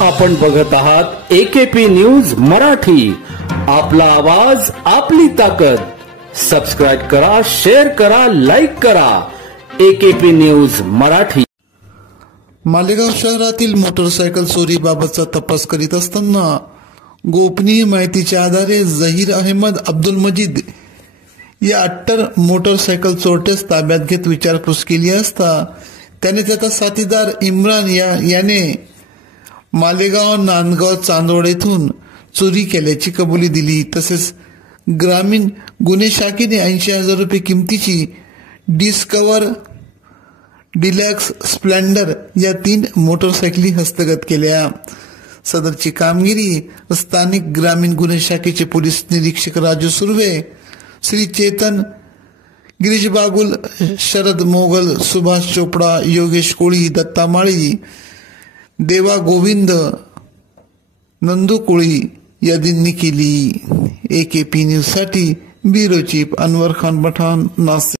आपण बघत आहात AKP न्यूज मराठी, आपला आवाज आपली ताकद। सबस्क्राइब करा, शेअर करा, लाईक करा। AKP news Marathi. मालेगाव शहरातील मोटरसायकल चोरीबाबतचा तपास करीत असताना गोपनीय माहितीच्या आधारे झहीर अहमद अब्दुल मजीद या अट्टर मोटरसायकल चोरट्यास ताब्यात घेत विचारपूस केली असता त्याने त्याचा साथीदार इम्रान याने मालेगाव, नांदगाव, चांदवड येथून चोरी केल्याची कबुली दिली। तसेच ग्रामीण गुन्हे शाखेने 80,000 रुपये किमतीची डिस्कवर, डिलक्स, स्प्लेंडर या 3 मोटरसायकली हस्तगत केल्या। सदरची कामगिरी स्थानिक ग्रामीण गुन्हे शाखेचे पोलीस निरीक्षक राजू सुर्वे, श्री चेतन गिरीश बागुल, शरद मोगल, सुभाष चोपडा, योगेश कोळी, दत्ता माळी, देवा गोविंद, नंदू कोळी यांनी केली। AKP न्यूज साठी ब्युरो चीफ अनवर खान पठाण, नासिक।